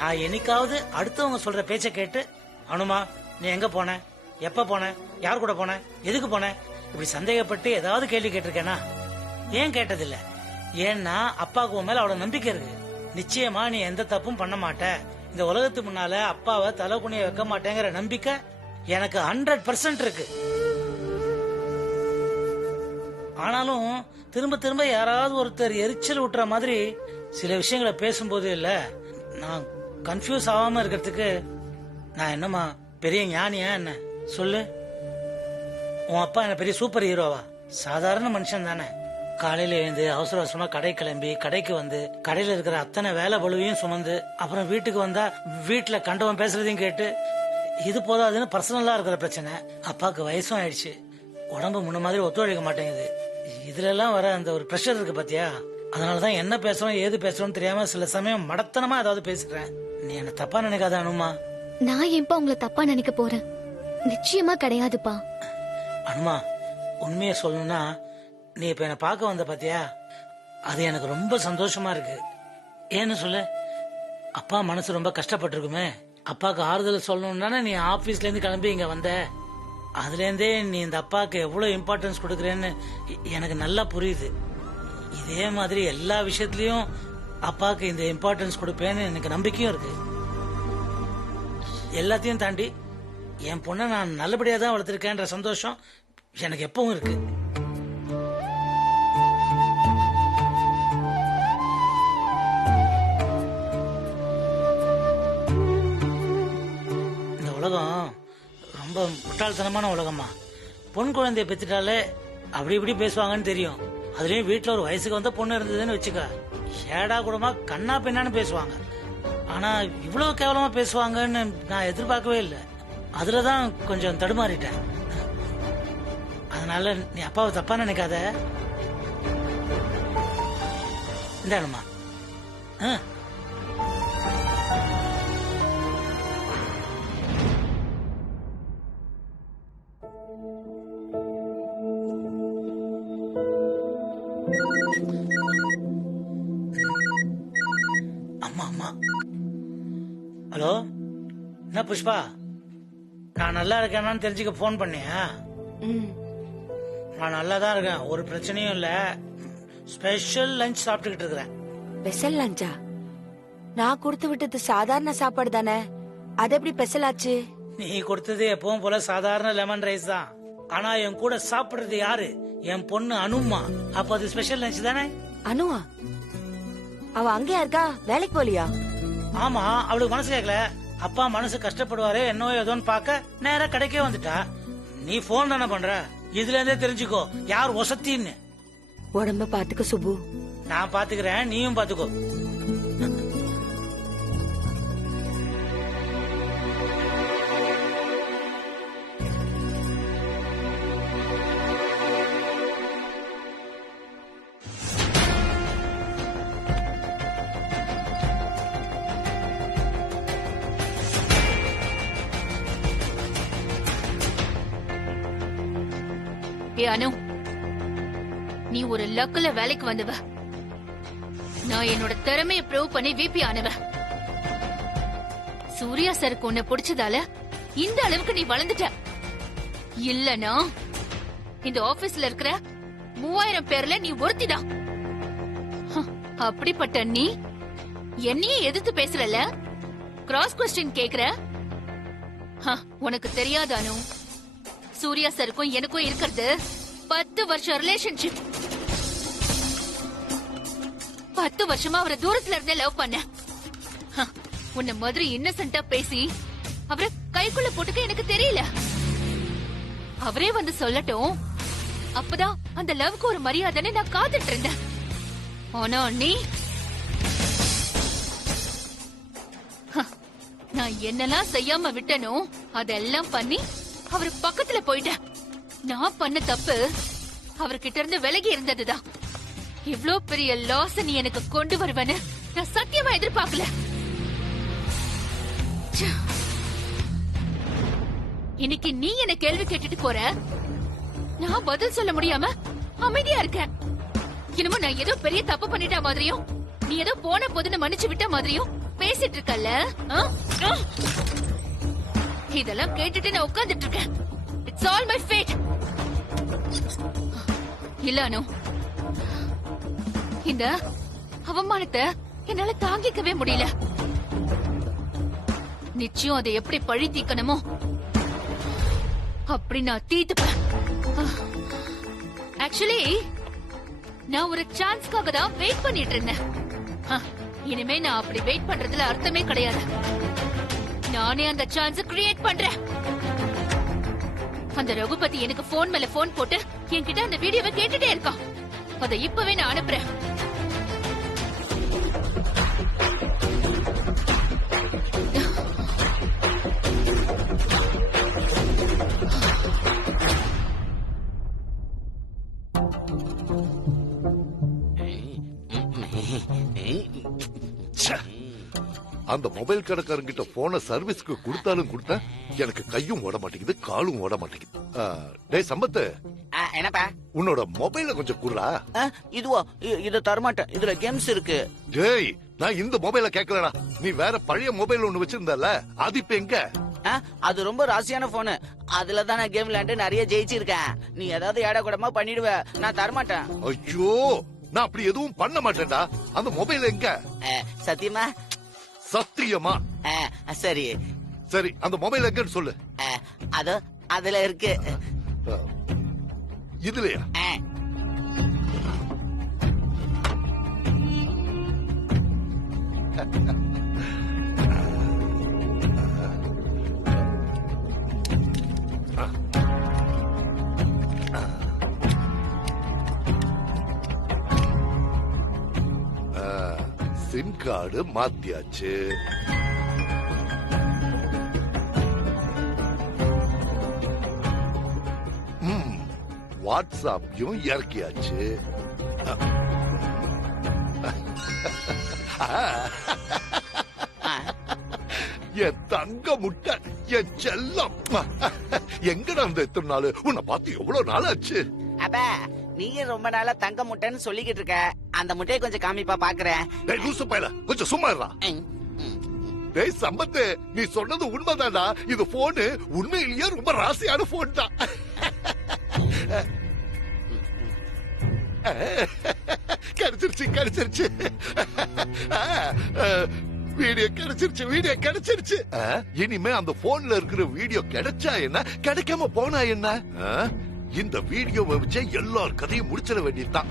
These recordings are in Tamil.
நான் என்னைக்காவது அடுத்தவங்க சொல்ற பேச்ச கேட்டு அனுமா நீ எங்க போன, எப்ப போன, யார் கூட போன, எதுக்கு போன, இப்படி சந்தேகப்பட்டு ஏதாவது கேள்வி கேட்டிருக்கேனா? ஏன் கேட்டதில்ல? ஏன்னா அப்பாவுக்கு உன் மேல அவ்வளவு நம்பிக்கை இருக்கு. நிச்சயமா நீ எந்த தப்பும் பண்ண மாட்ட, இந்த உலகத்து முன்னால அப்பாவை தலை குனிய வைக்க மாட்டேங்கிற நம்பிக்கை எனக்கு 100% இருக்கு. ஆனாலும் திரும்ப திரும்ப யாராவது ஒருத்தர் எரிச்சல் விட்டுற மாதிரி சில விஷயங்களை பேசும்போது இல்ல, நான் கன்ஃபியூஸ் ஆகாம இருக்கிறதுக்கு நான் என்னமா பெரிய ஞானியா என்ன சொல்லு? உன் அப்பா என்ன பெரிய சூப்பர் ஹீரோவா? சாதாரண மனுஷன் தானே. காலையில எழுந்து அவசர அவசரமா கடை கிளம்பி கடைக்கு வந்து கடையில இருக்கிற அத்தனை வேலை பளுவையும் சுமந்து அப்புறம் வீட்டுக்கு வந்தா வீட்டுல கண்டவன் பேசுறதையும் கேட்டு இது போதாதுன்னு பர்சனலா இருக்கிற பிரச்சனை. அப்பாவுக்கு வயசும் ஆயிடுச்சு, உடம்பு முன்ன மாதிரி ஒத்துழைக்க மாட்டேங்குது. இதுல எல்லாம் வர அந்த ஒரு பிரஷர் இருக்கு பாத்தியா, அதனாலதான் என்ன பேசுறோம் ஏது பேசுறோம் தெரியாம சில சமயம் மடத்தனமா ஏதாவது பேசுறேன். நீ என்ன தப்பா நினைக்காத அனுமா. நான் ஏன்பா உங்களை தப்பா நினைக்க போறேன்? நிச்சயமா கிடையாதுப்பா. அனுமா, உண்மையை சொல்லணும்னா நீ இப்ப என்ன பார்க்க வந்த பாத்தியா, அது எனக்கு ரொம்ப சந்தோஷமா இருக்கு. ஏன்னு சொல்லு, அப்பா மனசு ரொம்ப கஷ்டப்பட்டிருக்குமே. அப்பாவுக்கு ஆறுதல் சொல்லணும்னா நீ ஆபீஸ்ல இருந்து கிளம்பி இங்க வந்த. அதுல இருந்தே நீ இந்த அப்பாவுக்கு எவ்வளவு இம்பார்ட்டன்ஸ் கொடுக்கறேன்னு எனக்கு நல்லா புரியுது. இதே மாதிரி எல்லா விஷயத்திலயும் அப்பாவுக்கு இந்த இம்பார்ட்டன்ஸ் கொடுப்பேன்னு எனக்கு நம்பிக்கையும் இருக்கு. எல்லாத்தையும் தாண்டி என் பொண்ணை நான் நல்லபடியா தான் வளர்த்திருக்கேன்ற சந்தோஷம் எனக்கு எப்பவும் இருக்கு. இந்த உலகம் ரொம்ப முட்டாள்தனமான உலகமா. பொன் குழந்தைய பெற்றுட்டாலே அப்படி இப்படி பேசுவாங்கன்னு தெரியும். அதுலயும் வீட்டுல ஒரு வயசுக்கு வந்த பொண்ணு இருந்ததுன்னு வச்சுக்க, ஏடா கூடமா கண்ணா பின்னான்னு பேசுவாங்க. ஆனா இவ்வளவு கேவலமா பேசுவாங்கன்னு நான் எதிர்பார்க்கவே இல்லை. அதுலதான் கொஞ்சம் தடுமாறிட்டேன். அதனால நீ அப்பாவை தப்பா நினைக்காத. இந்தானுமா. அம்மா அம்மா. ஹலோ, என்ன புஷ்பா, நான் நல்லா இருக்கேன்னு தெரிஞ்சுக்க போன் பண்ணியா? நான் நல்லா தான் இருக்கேன், ஒரு பிரச்சனையும் இல்ல. ஸ்பெஷல் லஞ்ச் சாப்பிட்டுக்கிட்டு இருக்கிறேன். ஸ்பெஷல் லஞ்சா? நான் கொடுத்து விட்டது சாதாரண சாப்பாடு தானே, அது எப்படி ஸ்பெஷல் ஆச்சு? நீ கொடுத்தது எப்பவும் போல சாதாரண லெமன் ரைஸ் தான். ஆனா என் கூட சாப்பிடுறது யாரு? என் பொண்ணு அனுமா. அப்ப அது ஸ்பெஷல் லஞ்ச் தானே? அனுவா? அவ அங்கேயா இருக்கா, வேலைக்கு போலியா? ஆமா, அவளுக்கு மனசு கேட்கல. அப்பா மனசு கஷ்டப்படுவாரு என்னோ ஏதோன்னு பாக்க நேரா கடைக்கே வந்துட்டா. நீ போன் தானே பண்ற, இதுல இருந்தே தெரிஞ்சுக்கோ யார் ஒசத்தின்னு. உடம்ப பாத்துக்க சுபு. நான் பாத்துக்கிறேன், நீயும் பாத்துக்கோ. அனு, நீ ஒரு லக்குல வேலைக்கு வந்தவ. நான் என்னோட திறமையை ப்ரூவ் பண்ணி விபி ஆனவ. சூர்யா சருக்கு உன்னை பிடிச்சதால இந்த அளவுக்கு நீ வளர்ந்துட்ட. இல்லனா இந்த ஆபீஸ்ல இருக்கிற 3000 பேர்ல நீ ஒருத்திதான். அப்படிப்பட்ட நீ என்னையே எதிர்த்து பேசுறல, கிராஸ் கொஸ்டின் கேக்குற. உனக்கு தெரியாது அனு, சூர்யா சருக்கும் எனக்கும் இருக்கிறது 10 வருஷம் ரிலேஷன்ஷிப். 10 வருஷமா அவரை தூரத்துல இருந்தே லவ் பண்ண. உன்ன மாதிரி இன்னசென்ட்டா பேசி அவரை கைக்குள்ள போட்டுக்க எனக்கு தெரியல. அவரே வந்து சொல்லட்டும், அப்பதான் அந்த லவ்க்கு ஒரு மரியாதைன்னு நான் காத்துட்டு இருந்தேன். ஆனா நீ, நான் என்னெல்லாம் செய்யாம விட்டனோ அதெல்லாம் பண்ணி அவரு பக்கத்துல போயிட்டேன். நான் பண்ண தப்பு அவர்கிட்ட இருந்து விலகி இருந்ததுதான். இவ்ளோ பெரிய லாஸ் நீ எனக்கு கொண்டு வருவேன்னு நான் சத்தியமா எதிர்பார்க்கல. இன்னைக்கு நீ என்ன கேள்வி கேட்டுட்டு போற, நான் பதில் சொல்ல முடியாம அமைதியா இருக்கேன். என்னமோ நான் ஏதோ பெரிய தப்பு பண்ணிட்ட மாதிரியும், நீ ஏதோ போன போதுன்னு மன்னிச்சு விட்ட மாதிரியும் பேசிட்டு இருக்கல்ல ஆ? ஆ? இதெல்லாம் கேட்டுட்டு நான் உட்கார்ந்துட்டு இருக்கேன். It's all my fate. இல்ல அனு, இந்த அவமானத்தை என்னால தாங்கிக்கவே முடியல. நிச்சயம் அதை எப்படி பழி தீக்கணுமோ அப்படி நான் தீத்துப்பேன். ஆக்சுவலி நான் ஒரு சான்ஸ்க்காக தான் வெயிட் பண்ணிட்டு இருந்தேன். இனிமே நான் அப்படி வெயிட் பண்றதுல அர்த்தமே கிடையாது. நானே அந்த சான்ஸ் கிரியேட் பண்றேன். அந்த ரகுபதி எனக்கு போன் மேல போன் போட்டு என்கிட்ட அந்த வீடியோவை கேட்டுட்டே இருக்கான். அதை இப்பவே நான் அனுப்புறேன். ச்சே. அந்த மொபைல் கடைக்காரங்கிட்ட போன சர்வீஸ்க்கு கொடுத்தாலும் கொடுத்தேன், எனக்கு கையும் ஓட மாட்டேங்குது, காலும் ஓட மாட்டேங்குது. டேய் சம்பத்து, என்னப்பா? உன்னோட மொபைல கொஞ்சம் குடுறா. இதுவா? இத தரமாட்டேன், இதுல கேம்ஸ் இருக்கு. டேய், நான் இந்த மொபைல கேட்கலடா. நீ வேற பழைய மொபைல் ஒண்ணு வச்சிருந்தல, அது இப்ப எங்க? அது ரொம்ப ராசியான போனு. அதுல தான் நான் கேம் விளையாண்டு நிறைய ஜெயிச்சிருக்கேன். நீ ஏதாவது ஏடா கூடமா பண்ணிடுவ, நான் தரமாட்டேன். ஐயோ, நான் அப்படி எதுவும் பண்ண மாட்டேன்டா. அந்த மொபைல் எங்க? சத்தியமா? சத்தியமா? சரி சரி, அந்த மொபைல் எங்கன்னு சொல்லு. அதோ அதுல இருக்கு. இதுலயா? Sim card மாத்தியாச்சு. வாட்ஸ்அப்பையும் இறக்கியாச்சு. என் தங்க முட்டை, என் செல்லம், எங்கடா இருந்த இத்தனை நாள்? உன்னை பார்த்து எவ்வளவு நாள் ஆச்சு? அப்ப நீங்க ரொம்ப நாளா தங்க முட்டைன்னு சொல்லிக்கிட்டு இருக்க. அந்த முட்டையை கொஞ்சம் காமிப்பா பாக்குறேன். டேய் லூசு பயல, கொஞ்சம் சும்மா இருடா. டேய் சம்பத்து, நீ சொன்னது உண்மைதான்டா. இது போனு உண்மையிலேயே ரொம்ப ராசியான போன் தான். கிடைச்சிருச்சு கிடைச்சிருச்சு. வீடியோ கிடைச்சிருச்சு, வீடியோ கிடைச்சிருச்சு. இனிமே அந்த போன்ல இருக்கிற வீடியோ கிடைச்சா என்ன, கிடைக்காம போனா என்ன? இந்த வீடியோவை வச்சு எல்லார் கதையும் முடிச்சிட வேண்டியதுதான்.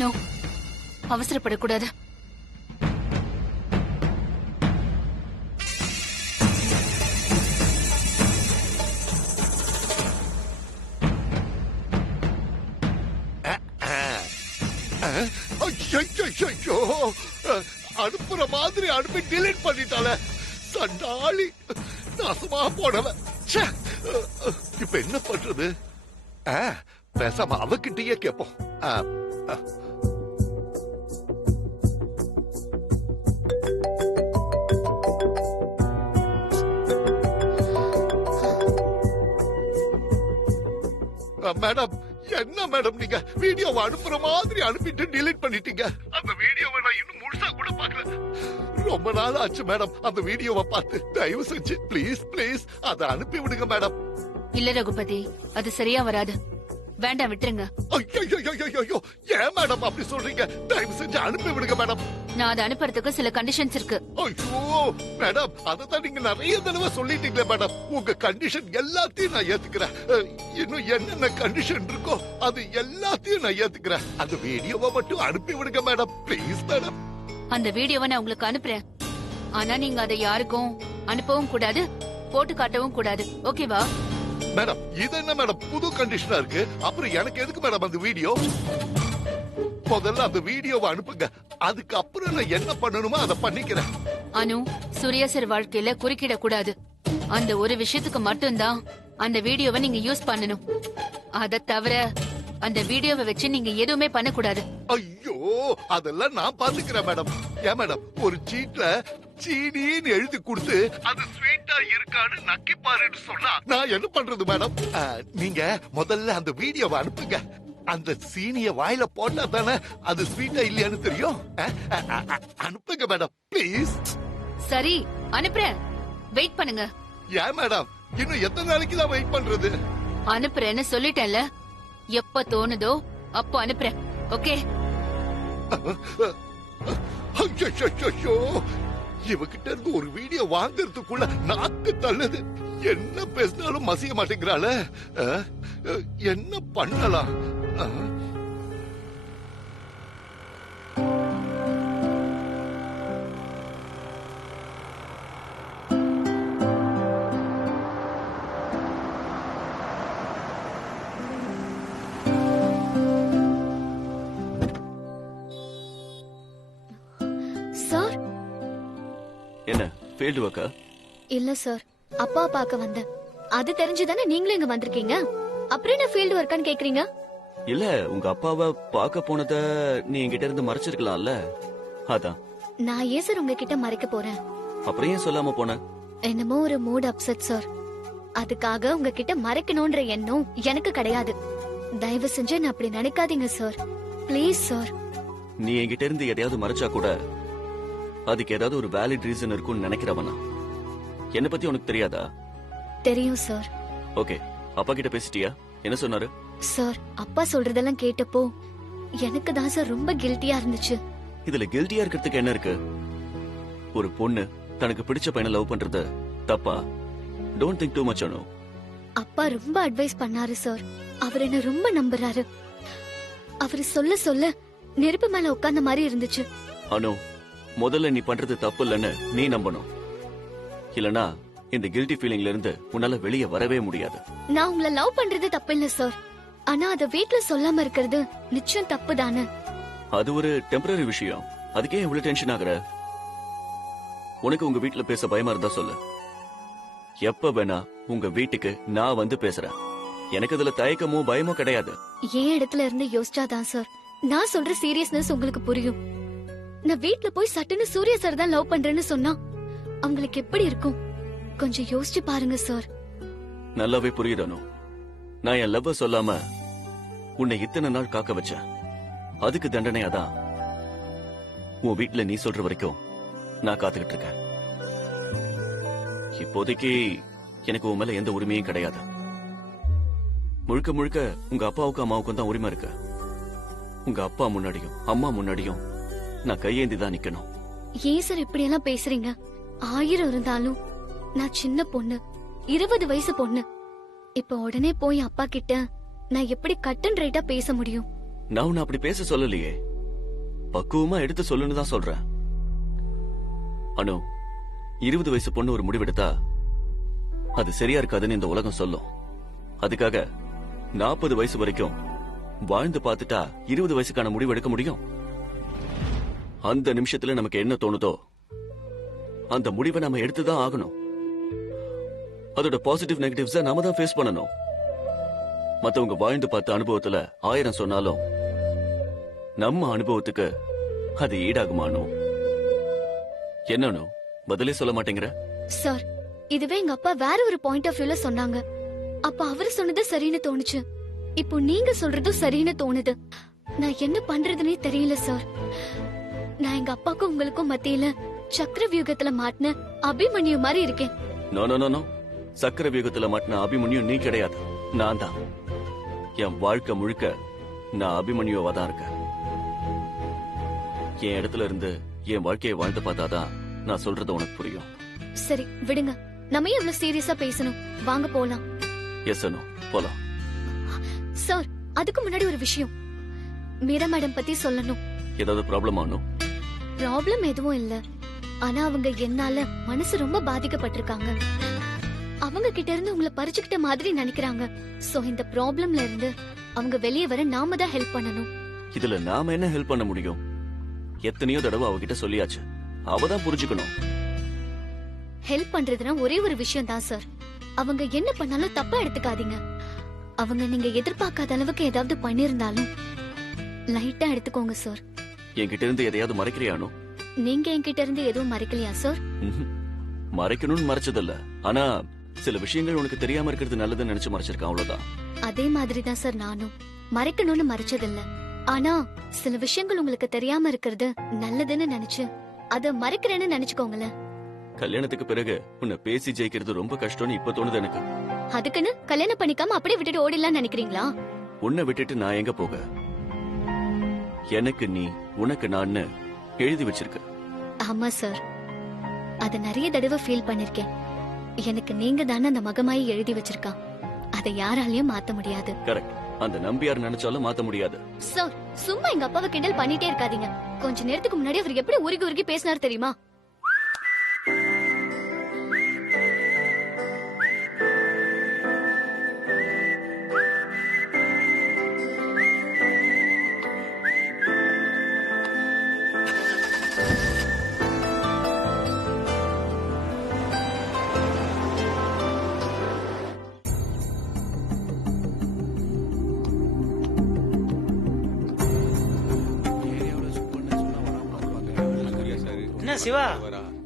நோ, அவசரப்படக்கூடாது. ஐயோ, அனுப்புற மாதிரி அனுப்பி டிலீட் பண்ணிட்டால சண்டாளி, நாசமா போனவ. இப்ப என்ன பண்றது? பேசாம அவகிட்டயே கேப்போம். மேடம், என்ன மேடம் நீங்க வீடியோவை அனுப்புற மாதிரி அனுப்பிட்டு டிலீட் பண்ணிட்டீங்க. அந்த வீடியோவை நான் இன்னும் முழுசா கூட பார்க்கல. ரொம்ப நாள் ஆச்சு மேடம் அந்த வீடியோவை பார்த்து. தயவு செஞ்சு ப்ளீஸ் ப்ளீஸ் அதை அனுப்பி விடுங்க மேடம். இல்ல ரகுபதி, அது சரியா வராது. வேண்டாம், விட்டுருங்க. ஐயோ, ஏன் மேடம் அப்படி சொல்றீங்க? தயவு செஞ்சு அனுப்பி விடுங்க மேடம். நான் அதை அனுப்புறதுக்கு சில கண்டிஷன்ஸ் இருக்கு. ஐயோ மேடம், அததான் நீங்க நிறைய தடவை சொல்லிட்டீங்களே மேடம். உங்க கண்டிஷன் எல்லாத்தையும் நான் ஏத்துக்கிறேன். இன்னும் என்னென்ன கண்டிஷன் இருக்கோ அது எல்லாத்தையும் நான் ஏத்துக்கிறேன். அந்த வீடியோவை மட்டும் அனுப்பி விடுங்க மேடம், ப்ளீஸ் மேடம். அந்த வீடியோவை நான் உங்களுக்கு அனுப்புறேன். ஆனா நீங்க அதை யாருக்கும் அனுப்பவும் கூடாது, போட்டு காட்டவும் கூடாது. ஓகேவா? மேடம், இது என்ன மேடம் புது கண்டிஷனா இருக்கு? அப்புறம் எனக்கு எதுக்கு மேடம் அந்த வீடியோ? முதல்ல அந்த வீடியோவை அனுப்புங்க, அதுக்கப்புறம் நான் என்ன பண்ணணுமோ அதை பண்ணிக்கிறேன். அனு, சூர்யா சார் வாழ்க்கையில குறுக்கிட கூடாது. அந்த ஒரு விஷயத்துக்கு மட்டும்தான் அந்த வீடியோவை நீங்க யூஸ் பண்ணணும். அத தவிர அந்த வீடியோவை வச்சு நீங்க எதுவுமே பண்ணக்கூடாது. ஐயோ, அதெல்லாம் நான் பாத்துக்கிறேன் மேடம். ஏன் மேடம், ஒரு சீட்ல சீனின்னு எழுதி கொடுத்து அது ஸ்வீட்டா இருக்கான்னு நக்கி பாருன்னு சொன்னா நான் என்ன பண்றது மேடம்? நீங்க முதல்ல அந்த வீடியோவை அனுப்புங்க, அந்த சீனிய வாயில போட்டா தானே அது ஸ்வீட்டா இல்லையான்னு தெரியும். அனுப்புங்க மேடம் ப்ளீஸ். சரி அனுப்புறேன், வெயிட் பண்ணுங்க. ஏன் மேடம் இன்னும் எத்தனை நாளைக்கு தான் வெயிட் பண்றது? அனுப்புறேன்னு சொல்லிட்டேன்ல, எப்ப தோணுதோ அப்போ அனுப்புறேன். ஓகே? ஐயோ, இவகிட்ட இருந்து ஒரு வீடியோ வாங்குறதுக்குள்ள நாக்கு தள்ளுது. என்ன பேசினாலும் மசிய மாட்டேங்கிறாள. என்ன பண்ணலாம்? சார் என்ன ஃபீல்டு ஒர்க்கா? இல்ல சார், அப்பா பார்க்க வந்தேன். அது தெரிஞ்சுதானே நீங்களும் இங்க வந்திருக்கீங்க. அப்புறம் என்ன ஃபீல்டு ஒர்க்கான்னு கேக்குறீங்க? இல்ல உங்க அப்பாவை பார்க்க போனத நீ என்கிட்ட இருந்து மறைச்சிருக்கலாம்ல, அதான். நான் ஏன் சார் உங்ககிட்ட மறைக்க போறேன்? அப்புறம் ஏன் சொல்லாம போன? என்னமோ ஒரு மூட் அப்செட் சார். அதுக்காக உங்ககிட்ட மறைக்கணும்ன்ற எண்ணம் எனக்கு கிடையாது. தயவு செஞ்சு என்ன அப்படி நினைக்காதீங்க சார். Please sir. நீ என்கிட்ட இருந்து எதையாவது மறைச்சா கூட அதுக்கு ஏதாவது ஒரு வேலிட் ரீசன் இருக்கும்னு நினைக்கிறவனா? என்ன பத்தி உனக்கு தெரியாதா? தெரியும் சார். ஓகே, அப்பா கிட்ட பேசிட்டியா? என்ன சொன்னாரு? சார், அப்பா சொல்றதெல்லாம் கேட்டப்போ எனக்கு தான் சார் ரொம்ப கில்ட்டியா இருந்துச்சு. இதுல கில்ட்டியா இருக்கிறதுக்கு என்ன இருக்கு? ஒரு பொண்ணு தனக்கு பிடிச்ச பையனை லவ் பண்றது தப்பா? டோன்ட் திங்க் டூ மச் அனு. அப்பா ரொம்ப அட்வைஸ் பண்ணாரு சார். அவர் என்ன ரொம்ப நம்புறாரு. அவரு சொல்ல சொல்ல நெருப்பு மேல உட்கார்ந்த மாதிரி இருந்துச்சு. அனு, முதல்ல நீ பண்றது தப்பு இல்லைன்னு நீ நம்பணும். இல்லனா இந்த கில்ட்டி ஃபீலிங்ல இருந்து உன்னால வெளியே வரவே முடியாது. நான் உங்களை லவ் பண்றது தப்பு இல்ல சார். ஆனா அத வீட்ல சொல்லாம இருக்கிறது நிச்சயம் தப்பு தானே. அது ஒரு டெம்பரரி விஷயம். அதுக்கே இவ்வளவு டென்ஷன் ஆகுற? உனக்கு உங்க வீட்ல பேச பயமா இருந்தா சொல்லு. எப்ப வேணா உங்க வீட்டுக்கு நான் வந்து பேசுறேன். எனக்கு அதுல தயக்கமோ பயமோ கிடையாது. ஏன் இடத்துல இருந்து யோசிச்சாதான் சார் நான் சொல்ற சீரியஸ்னஸ் உங்களுக்கு புரியும். நான் வீட்ல போய் சட்டுன்னு சூர்யா சார் தான் லவ் பண்றேன்னு சொன்னா அவங்களுக்கு எப்படி இருக்கும்? கொஞ்சம் யோசிச்சு பாருங்க சார். நல்லாவே புரியுது அனு. நான் என் லவ்வ சொல்லாம உன்னை இத்தனை நாள் காக்க வச்சேன். அதுக்கு தண்டனையாதான் உன் வீட்டுல நீ சொல்ற வரைக்கும் நான் காத்துக்கிட்டு இருக்கேன். இப்போதைக்கு எனக்கு உன் மேல எந்த உரிமையும் கிடையாது. முழுக்க முழுக்க உங்க அப்பாவுக்கும் அம்மாவுக்கும் தான் உரிமை இருக்கு. உங்க அப்பா முன்னாடியும் அம்மா முன்னாடியும் நான் கையேந்தி தான் நிக்கணும். ஏன் சார் இப்படி எல்லாம் பேசுறீங்க? 1000 இருந்தாலும் நான் சின்ன பொண்ணு, 20 வயசு பொண்ணு. இப்ப உடனே போய் அப்பா கிட்ட நான் எப்படி கட் அண்ட் ரைட்டா பேச முடியும்? நான் உன்னை அப்படி பேச சொல்லலையே, பக்குவமா எடுத்து சொல்லுன்னு தான் சொல்றேன். அனு, 20 வயசு பொண்ணு ஒரு முடிவெடுத்தா அது சரியா இருக்காதுன்னு இந்த உலகம் சொல்லும். அதுக்காக 40 வயசு வரைக்கும் வாழ்ந்து பார்த்துட்டா 20 வயசுக்கான முடிவு எடுக்க முடியும்? அந்த நிமிஷத்துல நமக்கு என்ன தோணுதோ அந்த முடிவை நாம எடுத்துதான் ஆகணும். அதோட பாசிட்டிவ் நெகட்டிவ்ஸ நாம தான் ஃபேஸ் பண்ணணும். மத்தவங்க வாழ்ந்து பார்த்த அனுபவத்துல 1000 சொன்னாலும் நம்ம அனுபவத்துக்கு அது ஈடாகுமானோ? என்னன்னு பதிலே சொல்ல மாட்டேங்கிற? சார், இதுவே எங்க அப்பா வேற ஒரு பாயிண்ட் ஆஃப் வியூல சொன்னாங்க. அப்ப அவரு சொன்னது சரின்னு தோணுச்சு. இப்போ நீங்க சொல்றதும் சரின்னு தோணுது. நான் என்ன பண்றதுனே தெரியல சார். நான் எங்க அப்பாக்கும் உங்களுக்கும் மத்தியில சக்கர வியூகத்துல மாட்டின அபிமன்யு மாதிரி இருக்கேன். நோ நோ நோ நோ, சக்கர வியூகத்துல மாட்டின அபிமன்யு நீ கிடையாது, நான் தான். என் வாழ்க்கை முழுக்க நான் அபிமன்யுவா தான் இருக்கேன். என் இடத்துல இருந்து என் வாழ்க்கையை வாழ்ந்து பார்த்தாதான் நான் சொல்றது உனக்கு புரியும். சரி விடுங்க, நம்ம எவ்வளவு சீரியஸா பேசணும். வாங்க போலாம். எஸ் அனு, போலாம். சார், அதுக்கு முன்னாடி ஒரு விஷயம். மீரா மேடம் பத்தி சொல்லணும். ஏதாவது ப்ராப்ளம் ஆனோ? ப்ராப்ளம் எதுவும் இல்ல. ஆனா அவங்க என்னால மனசு ரொம்ப பாதிக்கப்பட்டிருக்காங்க. அவங்க கிட்ட இருந்து உங்களை பறிச்சுக்கிட்ட மாதிரி நினைக்கிறாங்க. சோ இந்த ப்ராப்ளம்ல இருந்து அவங்க வெளியே வர நாம தான் ஹெல்ப் பண்ணணும். இதுல நாம என்ன ஹெல்ப் பண்ண முடியும்? எத்தனையோ தடவை அவகிட்ட சொல்லியாச்சு, அவதான் புரிஞ்சுக்கணும். ஹெல்ப் பண்றதுனா ஒரே ஒரு விஷயம் தான் சார். அவங்க என்ன பண்ணாலும் தப்பா எடுத்துக்காதீங்க. அவங்க நீங்க எதிர்பார்க்காத அளவுக்கு ஏதாவது பண்ணிருந்தாலும் லைட்டா எடுத்துக்கோங்க சார். என்கிட்ட இருந்து எதையாவது மறைக்கிறியானோ? நீங்க என்கிட்ட இருந்து எதுவும் மறைக்கலையா சார்? மறைக்கணும்னு மறைச்சதில்ல, ஆனா சில விஷயங்கள் உனக்கு தெரியாம இருக்கிறது நல்லதுன்னு நினைச்சு மறைச்சிருக்கேன், அவ்வளவுதான். அதே மாதிரி தான் சார் நானும். மறைக்கணும்னு மறைச்சதில்ல. ஆனா சில விஷயங்கள் உங்களுக்கு தெரியாம இருக்கிறது நல்லதுன்னு நினைச்சு அத மறைக்கிறேன்னு நினைச்சுக்கோங்களேன். கல்யாணத்துக்கு பிறகு உன்னை பேசி ஜெயிக்கிறது ரொம்ப கஷ்டம்னு இப்ப தோணுது எனக்கு. அதுக்குன்னு கல்யாணம் பண்ணிக்காம அப்படியே விட்டுட்டு ஓடிடலாம்னு நினைக்கிறீங்களா? உன்னை விட்டுட்டு நான் எங்க போக? எனக்கு நீ, உனக்கு நான் எழுதி வச்சிருக்க. ஆமா சார், அத நிறைய தடவை ஃபீல் பண்ணிருக்கேன். எனக்கு நீங்க தானே அந்த மகமாயி எழுதி வச்சிருக்கா. அதை யாராலையும் மாத்த முடியாது. கரெக்ட். அந்த நம்பியார் நினைச்சாலும் மாத்த முடியாது. சார், சும்மா எங்க அப்பாவை கிண்டல் பண்ணிட்டே இருக்காதீங்க. கொஞ்ச நேரத்துக்கு முன்னாடி அவர் எப்படி உருகி உருகி பேசினார் தெரியுமா? என்ன சிவா,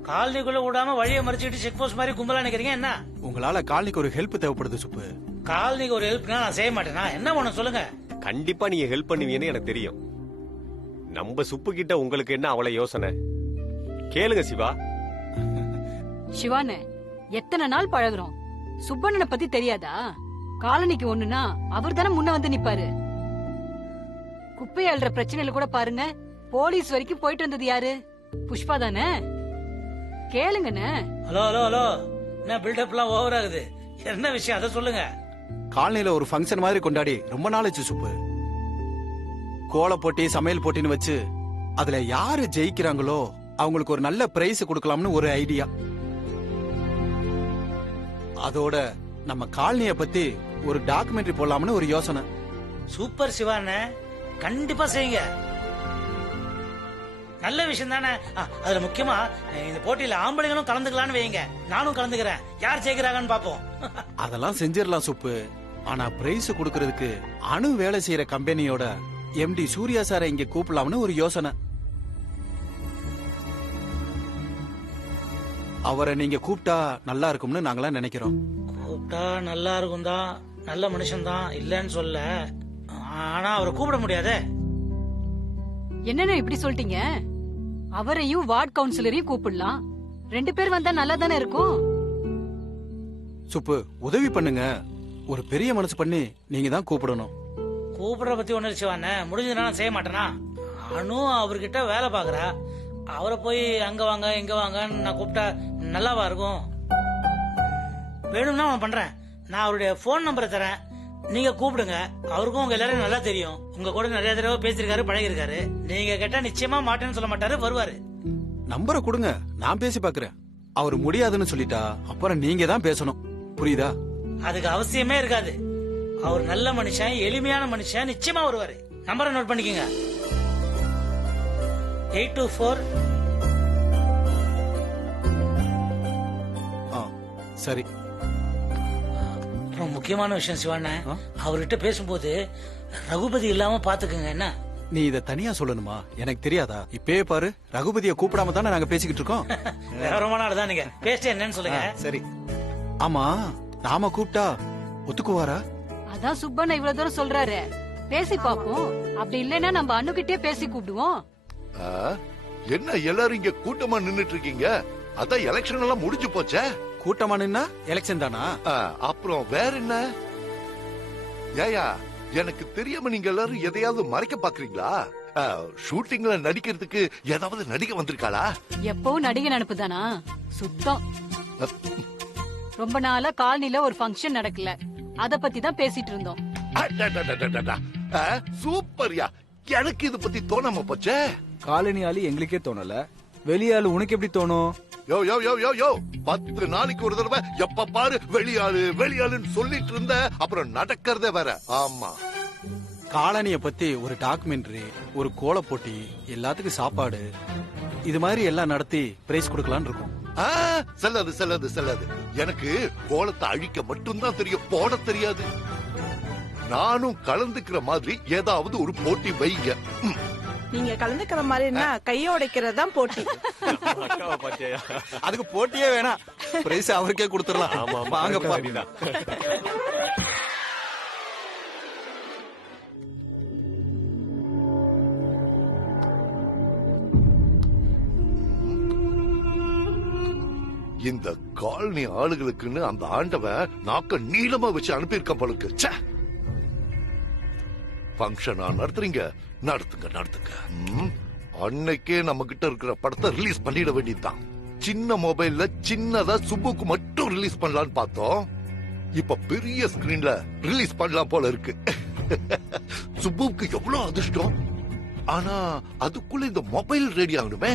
காலனிக்குள்ள விடாம வழியை மறைச்சிட்டு செக் போஸ்ட் மாதிரி கும்பலா நிக்கிறீங்க என்ன? உங்களால காலனிக்கு ஒரு ஹெல்ப் தேவைப்படுது சுப்பு. காலனிக்கு ஒரு ஹெல்ப்னா நான் செய்ய மாட்டேனா? என்ன பண்ண சொல்லுங்க. கண்டிப்பா நீங்க ஹெல்ப் பண்ணுவீங்கன்னு எனக்கு தெரியும். நம்ம சுப்பு கிட்ட உங்களுக்கு என்ன அவ்வளவு யோசனை? கேளுங்க சிவா. சிவானே, எத்தனை நாள் பழகுறோம். சுப்பண்ணனை பத்தி தெரியாதா? காலனிக்கு ஒண்ணுனா அவர் தானே முன்ன வந்து நிப்பாரு. குப்பை அள்ளுற பிரச்சனையில கூட பாருங்க, போலீஸ் வரைக்கும் போயிட்டு வந்தது யாரு? புஷ்பா தானே. கேளுங்கண்ணே. ஹலோ ஹலோ ஹலோ, என்ன பில்டப் எல்லாம் ஓவர் ஆகுது? என்ன விஷயம் அதை சொல்லுங்க. காலனில ஒரு ஃபங்க்ஷன் மாதிரி கொண்டாடி ரொம்ப நாள் ஆச்சு சுப்பு. கோல போட்டி, சமையல் போட்டின்னு வச்சு அதுல யாரு ஜெயிக்கிறாங்களோ அவங்களுக்கு ஒரு நல்ல பிரைஸ் கொடுக்கலாம்னு ஒரு ஐடியா. அதோட நம்ம காலனிய பத்தி ஒரு டாக்குமெண்ட்ரி போடலாம்னு ஒரு யோசனை. சூப்பர் சிவாண்ணே, கண்டிப்பா செய்யுங்க. நல்ல விஷயம் தானே. அதுல முக்கியமா இந்த போட்டியில ஆம்பளைங்களும் கலந்துக்கலாம்னு வைங்க. நானும் கலந்துக்கிறேன். யார் ஜெயிக்கிறாங்கன்னு பாப்போம். அதெல்லாம் செஞ்சிடலாம் சுப்பு. ஆனா பிரைஸ் கொடுக்கறதுக்கு அணு வேலை செய்யற கம்பெனியோட எம்டி சூர்யா சாரை இங்க கூப்பிடலாம்னு ஒரு யோசனை. அவரை நீங்க கூப்பிட்டா நல்லா இருக்கும்னு நாங்களாம் நினைக்கிறோம். கூப்பிட்டா நல்லா இருக்கும் தான், நல்ல மனுஷன் தான், இல்லன்னு சொல்ல. ஆனா அவரை கூப்பிட முடியாதே. என்னண்ணே இப்படி சொல்லிட்டீங்க? அவரையும் வார்டு கவுன்சிலரையும் கூப்பிடலாம். 2 பேர் வந்தா நல்லா தானே இருக்கும். சுப்பு, உதவி பண்ணுங்க. ஒரு பெரிய மனசு பண்ணி நீங்க தான் கூப்பிடணும். கூப்பிடுற பத்தி ஒண்ணு சிவாண்ணே, முடிஞ்சதுனா நான் செய்ய மாட்டேனா? அனு அவர்கிட்ட வேலை பாக்குறா. அவரை போய் அங்க வாங்க இங்க வாங்கன்னு நான் கூப்பிட்டா நல்லாவா இருக்கும்? வேணும்னா நான் பண்றேன். நான் அவருடைய போன் நம்பரை தரேன், நீங்க கூப்பிடுங்க. அவருக்கும் உங்க எல்லாரும் நல்லா தெரியும். உங்க கூட நிறைய தடவை பேசிருக்காரு, பழகிருக்காரு. நீங்க கேட்டா நிச்சயமா மாட்டேன்னு சொல்ல மாட்டாரு, வருவாரு. நம்பரை கொடுங்க, நான் பேசி பாக்குறேன். அவர் முடியாதுன்னு சொல்லிட்டா அப்புறம் நீங்க தான் பேசணும். புரியுதா? அதுக்கு அவசியமே இருக்காது. அவர் நல்ல மனுஷன், எளிமையான மனுஷன், நிச்சயமா வருவாரு. நம்பரை நோட் பண்ணிக்கங்க. 824. சரி. அப்புறம் முக்கியமான விஷயம் சிவாண்ண, அவர்கிட்ட பேசும்போது ரகுபதி இல்லாம பாத்துக்கங்க. என்ன? நீ இத தனியா சொல்லணுமா? எனக்கு தெரியாதா? இப்பயே பாரு, ரகுபதிய கூப்பிடாம தானே நாங்க பேசிக்கிட்டு இருக்கோம். விவரமான ஆளுதான் நீங்க. பேசிட்டு என்னன்னு சொல்லுங்க. சரி. ஆமா, நாம கூப்பிட்டா ஒத்துக்குவாரா? அதான் சுப்பண்ணா இவ்வளவு தூரம் சொல்றாரு, பேசி பாப்போம். அப்படி இல்லைன்னா நம்ம அண்ணுகிட்டே பேசி கூப்பிடுவோம். என்ன எல்லாரும் இங்க கூட்டமா நின்னுட்டு இருக்கீங்க? அதான் எலெக்ஷன் எல்லாம் முடிஞ்சு போச்சே. கூட்டமா நின்னா எலெக்ஷன் தானா? அப்புறம் வேற என்ன? ஏயா, எனக்கு தெரியாம நீங்க எல்லாரும் எதையாவது மறைக்க பாக்குறீங்களா? ஷூட்டிங்ல நடிக்கிறதுக்கு ஏதாவது நடிக்க வந்திருக்காளா? எப்பவும் நடிகை நினைப்புதானா? சுத்தம். ரொம்ப நாளா காலனில ஒரு ஃபங்க்ஷன் நடக்கல, அத பத்தி தான் பேசிட்டு இருந்தோம். சூப்பர்யா, எனக்கு இது பத்தி தோணாம போச்சே. காலனி ஆளு எங்களுக்கே தோணல, வெளியாளு உனக்கு எப்படி தோணும்? யோ யோ யோ யோ யோ 10 நாளைக்கு ஒரு தடவை எப்ப பாரு வெளியாளு வெளியாளுன்னு சொல்லிட்டு இருந்த, அப்புறம் நடக்கிறதே வேற. ஆமா, காலனிய பத்தி ஒரு டாக்குமெண்ட்ரி, ஒரு கோல போட்டி, எல்லாத்துக்கும் சாப்பாடு, இது மாதிரி எல்லாம் நடத்தி பிரைஸ் கொடுக்கலாம்னு இருக்கும். செல்லாது செல்லாது செல்லாது. எனக்கு கோலத்தை அழிக்க மட்டும்தான் தெரியும், போட தெரியாது. நானும் கலந்துக்கிற மாதிரி ஏதாவது ஒரு போட்டி வைங்க. நீங்க கலந்துக்கிற மாதிரின்னா கைய உடைக்கிறது தான் போட்டி. அதுக்கு போட்டியே வேணாம், பிரைஸ் அவருக்கே கொடுத்துடலாம். வாங்க. இந்த காலனி ஆளுகளுக்குன்னு அந்த ஆண்டவன் நாக்க நீளமா வச்சு அனுப்பியிருக்கான் போலுக்கு. ஃபங்க்ஷனா நடத்துறீங்க, நடத்துங்க நடத்துங்க. அன்னைக்கே நம்ம கிட்ட இருக்கிற படத்தை ரிலீஸ் பண்ணிட வேண்டியதுதான். சின்ன மொபைல்ல சின்னதா சுப்புக்கு மட்டும் ரிலீஸ் பண்ணலாம்னு பார்த்தோம். இப்ப பெரிய ஸ்கிரீன்ல ரிலீஸ் பண்ணலாம் போல இருக்கு. சுப்புக்கு எவ்வளவு அதிர்ஷ்டம். ஆனா அதுக்குள்ள இந்த மொபைல் ரெடி ஆகணுமே.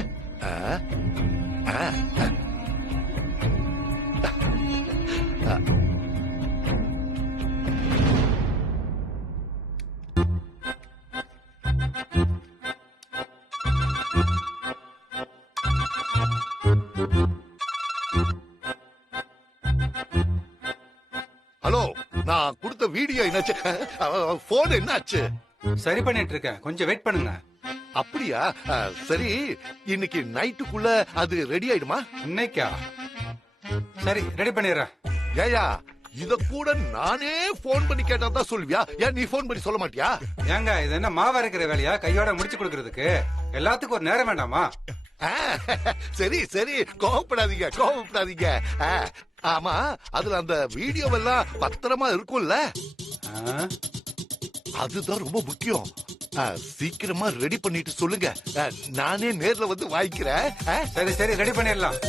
ஹலோ, நான் கொடுத்த வீடியோ என்னாச்சு? போன் என்னாச்சு? சரி பண்ணிட்டு இருக்கேன், கொஞ்சம் வெயிட் பண்ணுங்க. அப்படியா? சரி, இன்னைக்கு நைட்டுக்குள்ள அது ரெடி ஆயிடுமா? இன்னைக்கா? சரி, ரெடி பண்ணிடுறேன். ஏயா, இத கூட நானே போன் பண்ணி கேட்டா தான் சொல்வியா? ஏன் நீ போன் பண்ணி சொல்ல மாட்டியா? ஏங்க, இது என்ன மாவா இருக்கிற வேலையா? கையோட முடிச்சு கொடுக்கறதுக்கு எல்லாத்துக்கும் ஒரு நேரம் வேண்டாமா? சரி சரி, கோவப்படாதீங்க கோவப்படாதீங்க. ஆமா, அதுல அந்த வீடியோவெல்லாம் பத்திரமா இருக்கும்ல? அதுதான் ரொம்ப முக்கியம். சீக்கிரமா ரெடி பண்ணிட்டு சொல்லுங்க, நானே நேர்ல வந்து வாங்கிக்கிறேன். சரி சரி, ரெடி பண்ணிடலாம்.